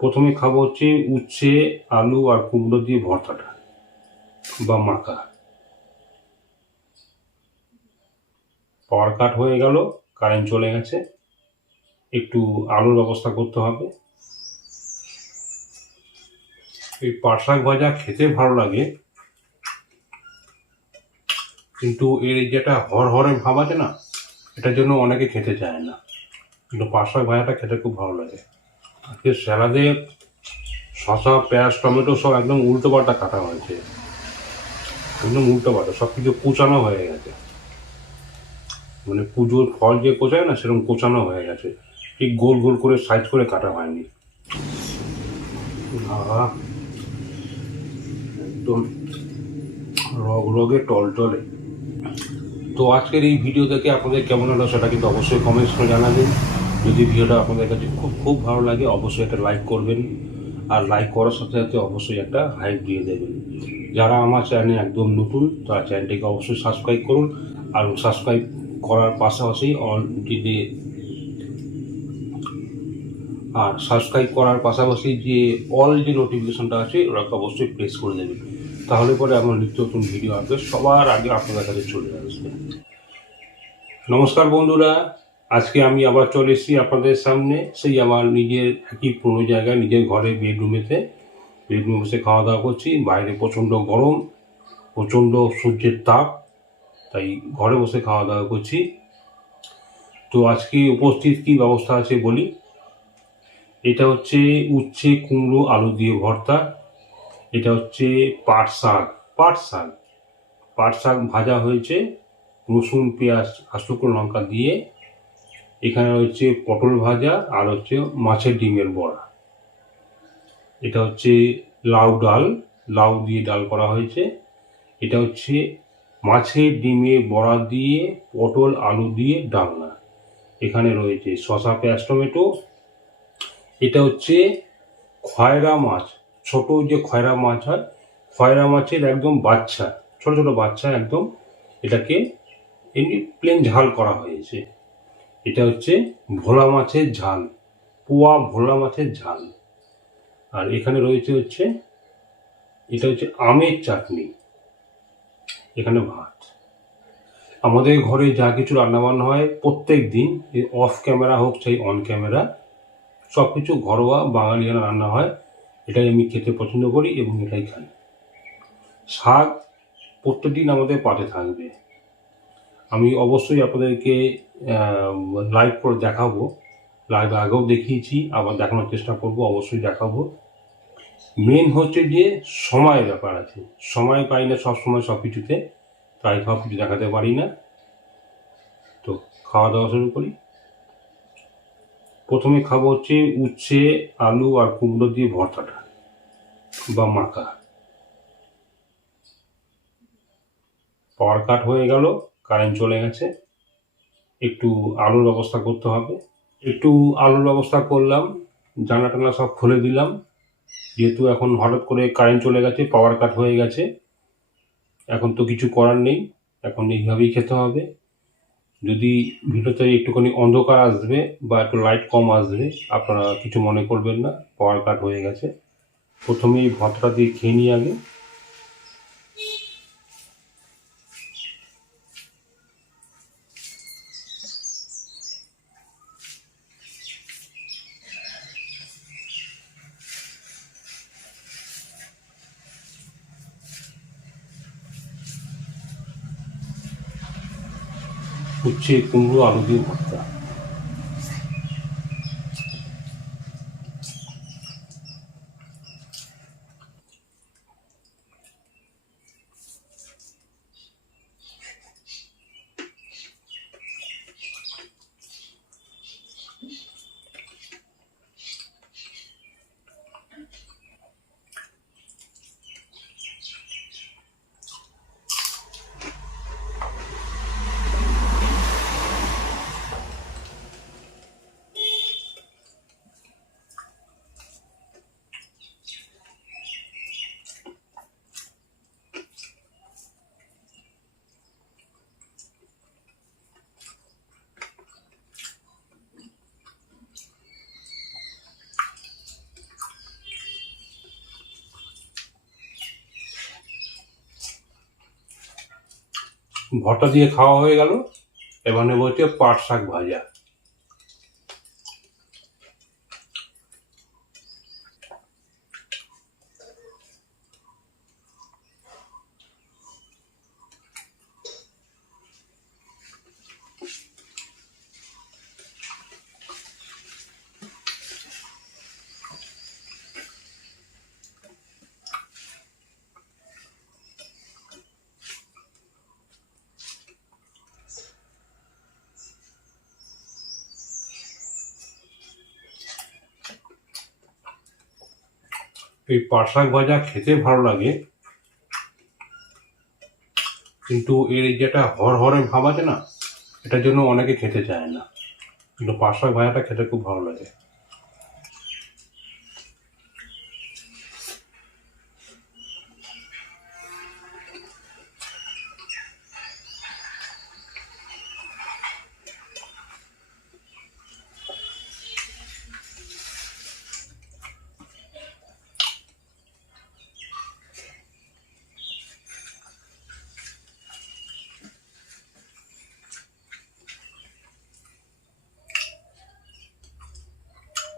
প্রথমে খাবো হচ্ছে উচ্ছে, আলু আর কুমড়ো দিয়ে ভর্তাটা বা মাখা। পাওয়ার কাট হয়ে গেল, কারেন্ট চলে গেছে, একটু আলুর ব্যবস্থা করতে হবে। এই পাট শাক ভাজা খেতে ভালো লাগে, কিন্তু এর যেটা হরহরে ভাব আছে না, এটার জন্য অনেকে খেতে চায় না। কিন্তু পাট শাক ভাজাটা খেতে খুব ভালো লাগে। আজকে স্যালাদে শসা, পেঁয়াজ, টমেটো সব একদম উল্টো পাল্টা কাটা হয়েছে, একদম উল্টো পাল্টা, সব কিছু কোচানো হয়ে গেছে। মানে পুজোর ফল যে কোচায় না, সেরকম কোচানো হয়ে গেছে, ঠিক গোল গোল করে সাইজ করে কাটা হয়নি। একদম রগ রগে টলটলে। তো আজকের এই ভিডিও দেখে আপনাদের কেমন হলো সেটা কিন্তু অবশ্যই কমেন্টস করে জানাবেন। যদি ভিডিওটা আপনাদের কাছে খুব ভালো লাগে, অবশ্যই একটা লাইক করবেন, আর লাইক করার সাথে সাথে অবশ্যই একটা হাইপ দিয়ে দেবেন। যারা আমার চ্যানেলে একদম নতুন, তারা চ্যানেলটিকে অবশ্যই সাবস্ক্রাইব করুন, আর সাবস্ক্রাইব করার পাশাপাশি যে অল যে নোটিফিকেশনটা আছে ওটাকে অবশ্যই প্রেস করে দেবেন। তাহলে পরে আমার নিত্য নতুন ভিডিও আসবে, সবার আগে আপনাদের কাছে চলে আসবে। নমস্কার বন্ধুরা, আজকে আমি আবার চলে এসেছি আপনাদের সামনে, সেই আমার নিজের একই পুরনো জায়গায়, নিজের ঘরে বেডরুমে বসে খাওয়া দাওয়া করছি। বাইরে প্রচণ্ড গরম, প্রচণ্ড সূর্যের তাপ, তাই ঘরে বসে খাওয়া দাওয়া করছি। তো আজকে উপস্থিত কী ব্যবস্থা আছে বলি। এটা হচ্ছে উচ্ছে, কুমড়ো, আলু দিয়ে ভর্তা। এটা হচ্ছে পাট শাক ভাজা হয়েছে রসুন, পেঁয়াজ আর শুকনো লঙ্কা দিয়ে। এখানে রয়েছে পটল ভাজা, আর হচ্ছে মাছের ডিমের বড়া। এটা হচ্ছে লাউ দিয়ে ডাল করা হয়েছে। এটা হচ্ছে মাছের ডিমের বড়া দিয়ে পটল আলু দিয়ে ডালনা। এখানে রয়েছে শসা, পেঁয়াজ, টমেটো। এটা হচ্ছে খয়রা মাছ, ছোট যে খয়রা মাছ হয়, খয়রা মাছের একদম বাচ্চা, ছোট ছোট বাচ্চা একদম, এটাকে এমনি প্লেন ঝাল করা হয়েছে। এটা হচ্ছে ভোলা মাছের ঝাল, পোয়া ভোলা মাছের ঝাল। আর এখানে রয়েছে এটা হচ্ছে আমের চাটনি। এখানে ভাত। আমাদের ঘরে যা কিছু রান্নাবান্না হয় প্রত্যেক দিন, অফ ক্যামেরা হোক চাই অন ক্যামেরা, সব কিছু ঘরোয়া বাঙালিয়ানা রান্না হয়। এটাই আমি খেতে পছন্দ করি এবং এটাই খাই। শাক প্রত্যেকদিন আমাদের পাতে থাকবে। আমি অবশ্যই আপনাদেরকে লাইভ করে দেখাবো, লাইভ আগেও দেখিয়েছি, আবার দেখানোর চেষ্টা করব, অবশ্যই দেখাবো। মেন হচ্ছে যে সময়ের ব্যাপার আছে, সময় পাই না সবসময় সব কিছুতে, তাই সব কিছু দেখাতে পারি না। তো খাওয়া দাওয়া শুরু করি। প্রথমে খাবো হচ্ছে উচ্ছে, আলু আর কুমড়ো দিয়ে ভর্তাটা বা মাখা। পাওয়ার কাট হয়ে গেল, কারেন্ট চলে গেছে, একটু আলুর ব্যবস্থা করতে হবে। একটু আলুর ব্যবস্থা করলাম, জানলা টানা সব খুলে দিলাম, যেহেতু এখন হঠাৎ করে কারেন্ট চলে গেছে, পাওয়ার কাট হয়ে গেছে। এখন তো কিছু করার নেই, এখন এইভাবেই খেতে হবে। যদি ভিডিওতে একটুখানি অন্ধকার আসবে বা একটু লাইট কম আসবে, আপনারা কিছু মনে করবেন না, পাওয়ার কাট হয়ে গেছে। প্রথমেই ভাতটা দিয়ে খেয়ে নিই আগে। উচ্ছে, কুমড়ো, আলু দিয়ে ভর্তা। ভর্তা দিয়ে খাওয়া হয়ে গেল। এবার নেবো হচ্ছে পাট শাক ভাজা। এই পাট শাক ভাজা খেতে ভালো লাগে, কিন্তু এর যেটা হরহরে ভাব আছে না, এটার জন্য অনেকে খেতে চায় না, কিন্তু পাট শাক ভাজাটা খেতে খুব ভালো লাগে।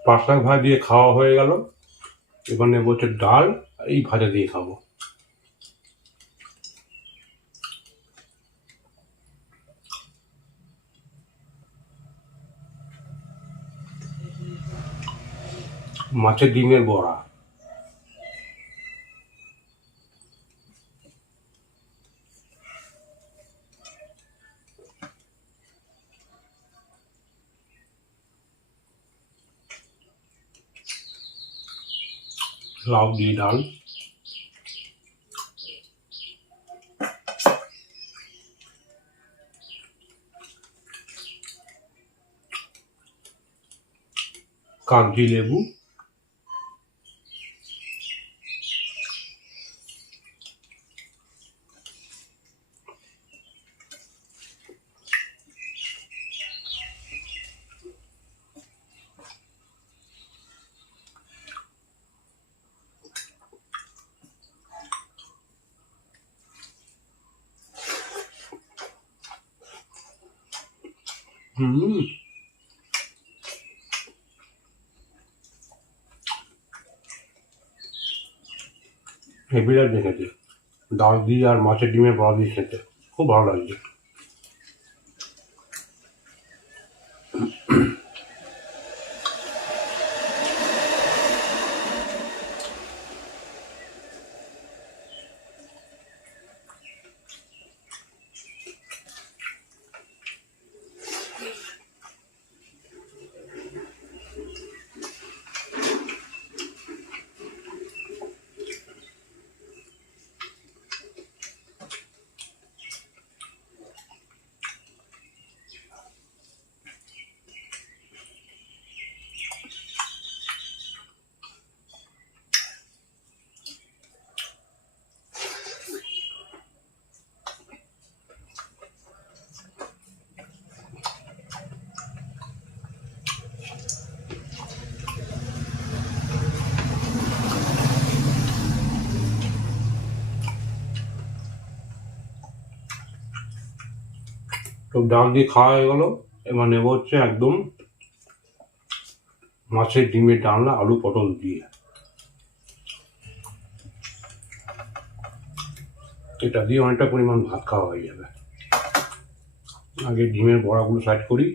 পাট শাক ভাজা দিয়ে খাওয়া হয়ে গেল। এবার নেবো হচ্ছে ডাল, এই ভাজা দিয়ে খাবো। মাছের ডিমের বড়া। লাউ দিয়ে ডাল। কাগজি লেবু। হেভি লাগছে খেতে, ডাল দিয়ে আর মাছের ডিমের বড়া দিয়ে খেতে খুব ভালো লাগছে। তো ডাল দিয়ে খাওয়া হয়ে গেল। এবার নেবো হচ্ছে একদম মাছের ডিমের ডালনা, আলু পটল দিয়ে। এটা দিয়ে অনেকটা পরিমাণ ভাত খাওয়া হয়ে যাবে। আগে ডিমের বড়াগুলো সাইড করি।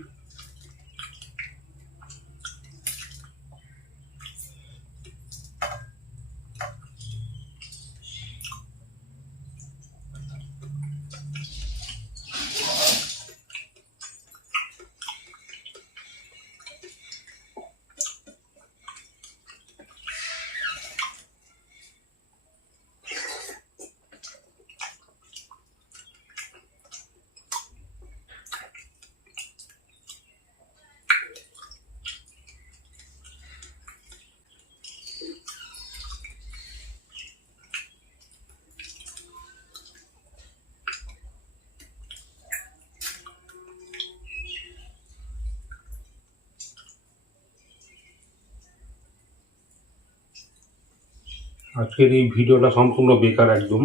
আজকের এই ভিডিওটা সম্পূর্ণ বেকার একদম,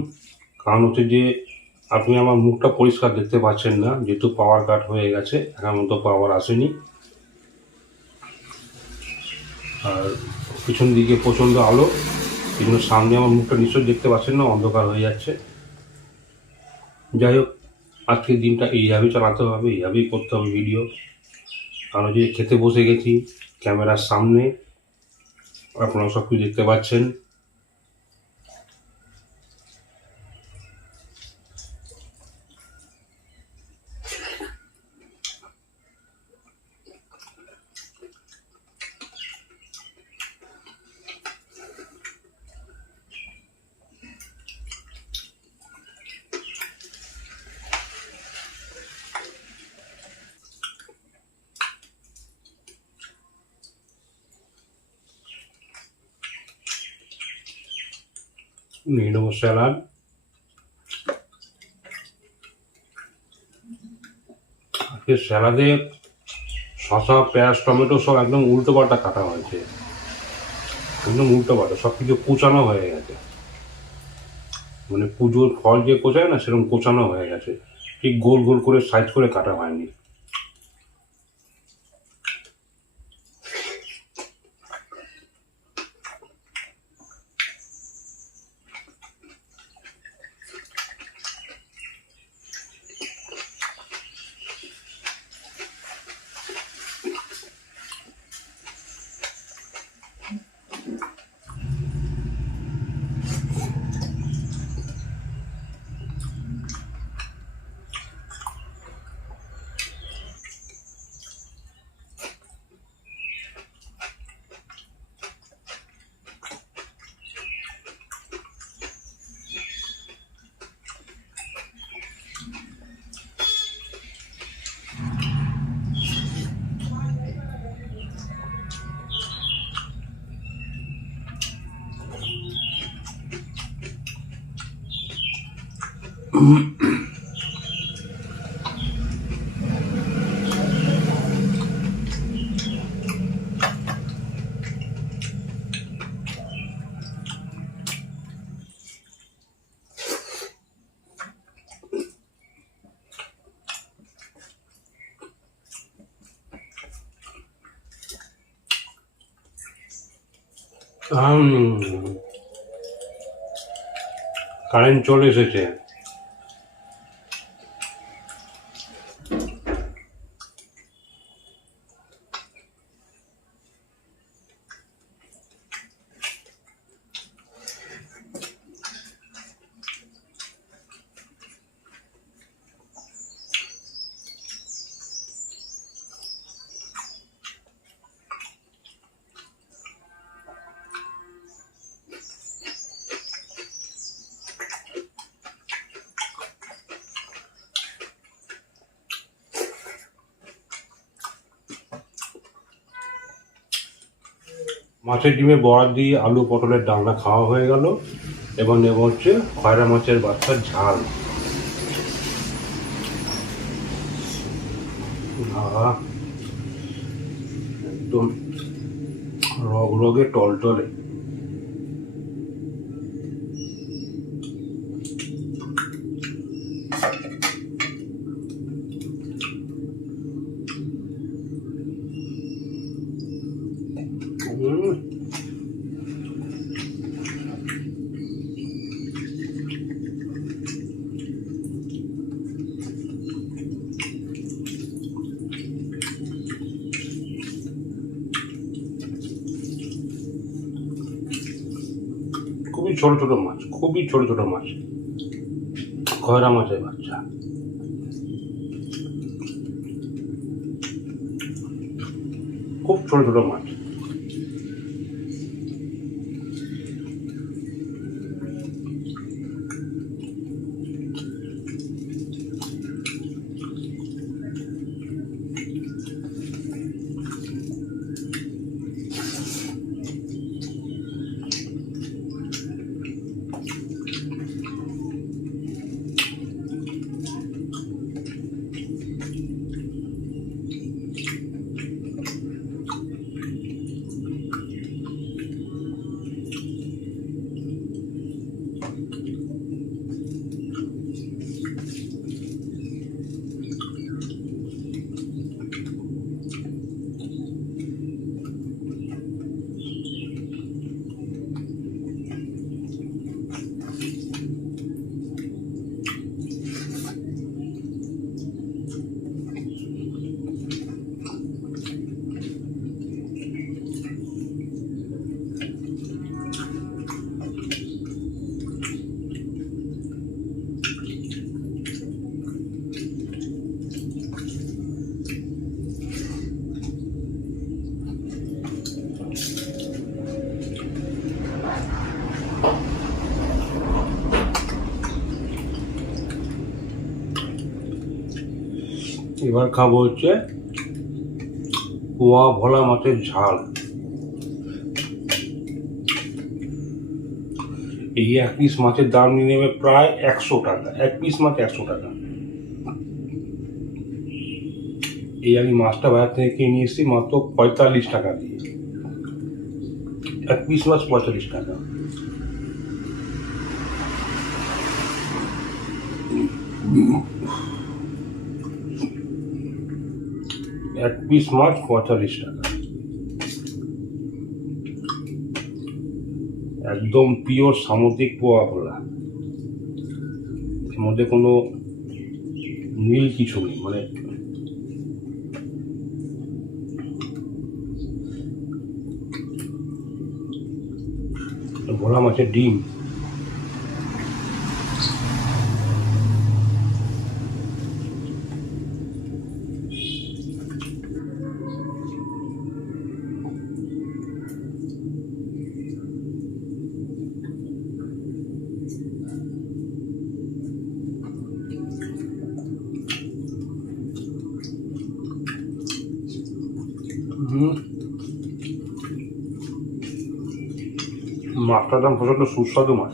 কারণ হচ্ছে যে আপনি আমার মুখটা পরিষ্কার দেখতে পাচ্ছেন না, যেহেতু পাওয়ার কাট হয়ে গেছে, এখন মতো পাওয়ার আসেনি। আর পিছন দিকে প্রচণ্ড আলো, কিন্তু সামনে আমার মুখটা নিশ্চয়ই দেখতে পাচ্ছেন না, অন্ধকার হয়ে যাচ্ছে। যাই হোক, আজকের দিনটা এইভাবেই চালাতে হবে, এইভাবেই করতে হবে ভিডিও। আমরা যে খেতে বসে গেছি ক্যামেরার সামনে, আপনারা সব কিছু দেখতে পাচ্ছেন। নিয়ে নেবো স্যালাড। আজকে স্যালাডে শসা, পেঁয়াজ, টমেটো সব একদম উল্টো পাল্টা কাটা হয়েছে, একদম উল্টো পাল্টা, সব কিছু কোচানো হয়ে গেছে। মানে পুজোর ফল যে কোচায় না, সেরকম কোচানো হয়ে গেছে, ঠিক গোল গোল করে সাইজ করে কাটা হয়নি। কারেন্ট চলে এসেছে। মাছের ডিমে বড়া দিয়ে আলু পটলের ডালনা খাওয়া হয়ে গেল। এবার নেব হচ্ছে খয়রা মাছের বাচ্চার ঝাল। একদম রগ রগে টলটলে। খুবই ছোট ছোট মাছ, খুবই ছোট ছোট মাছ, খয়রা মাছের বাচ্চা। খুব ছোট ছোট মাছ। এবার খাবো হচ্ছে পোয়া ভোলা মাছের ঝাল। এই এক পিস মাছের দাম নিয়ে নেবে প্রায় 100 টাকা, এক পিস মাছ 100 টাকা। এই আমি মাছটা বাজার থেকে কিনে নিয়ে এসেছি মাত্র 45 টাকা দিয়ে, এক পিস মাছ 45 টাকা। এক পিস মাছ 45 টাকা, একদম পিওর সামুদ্রিক পোয়া ভোলা, এর মধ্যে কোনো মিল কিছু নেই, মানে ভোলা মাছের ডিম। মাছটার দাম প্রচন্ড সুস্বাদু মাছ।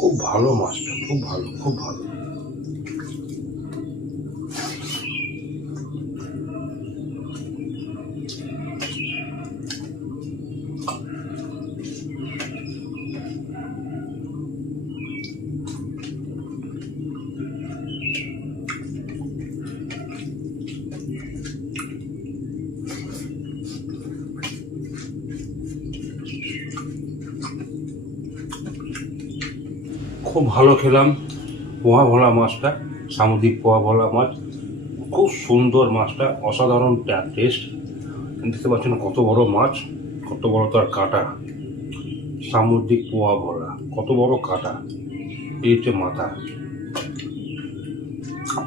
খুব ভালো মাছটা, খুব ভালো, খুব ভালো। খুব ভালো খেলাম পোয়া ভোলা মাছটা, সামুদ্রিক পোয়া ভোলা মাছ, খুব সুন্দর মাছটা, অসাধারণ টেস্ট। দেখতে পাচ্ছেন কত বড় মাছ, কত বড় তার কাঁটা। সামুদ্রিক পোয়া ভোলা, কত বড় কাঁটা, এই হচ্ছে মাথা।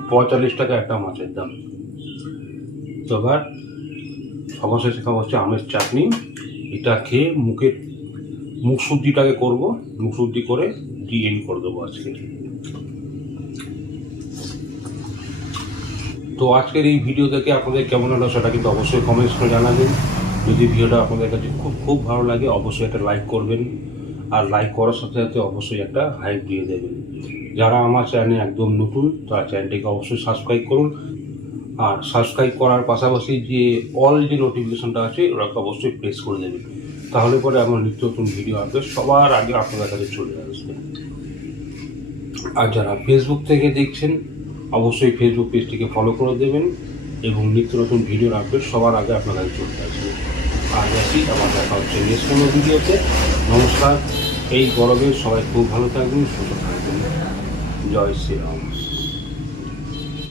45 টাকা একটা মাছের দাম। তো এবার সবার শেষে খাওয়া হচ্ছে আমের চাটনি। এটা খেয়ে মুখ শুদ্ধিটাকে করবো, মুখ শুদ্ধি করে ডিএন করে দেবো আজকে। তো আজকের এই ভিডিও থেকে আপনাদের কেমন হলো সেটা কিন্তু অবশ্যই কমেন্টস করে জানাবেন। যদি ভিডিওটা আপনাদের কাছে খুব ভালো লাগে অবশ্যই একটা লাইক করবেন, আর লাইক করার সাথে সাথে অবশ্যই একটা হাইপ দিয়ে দেবেন। যারা আমার চ্যানেলে একদম নতুন তারা চ্যানেলটিকে অবশ্যই সাবস্ক্রাইব করুন, আর সাবস্ক্রাইব করার পাশাপাশি যে অল যে নোটিফিকেশনটা আছে ওটাকে অবশ্যই প্রেস করে দেবেন, তাহলে পরে আমার নিত্য নতুন ভিডিও আসবে সবার আগে আপনাদের কাছে চলে আসবে। আর যারা ফেসবুক থেকে দেখছেন অবশ্যই ফেসবুক পেজটিকে ফলো করে দেবেন এবং নিত্য নতুন ভিডিওর আপডেট সবার আগে আপনার কাছে চলে আসবে। আজ আসি, আবার দেখা হচ্ছে নেক্সট কোনো ভিডিওতে। নমস্কার। এই গরমে সবাই খুব ভালো থাকবেন, সুস্থ থাকবেন। জয় শ্রীরাম।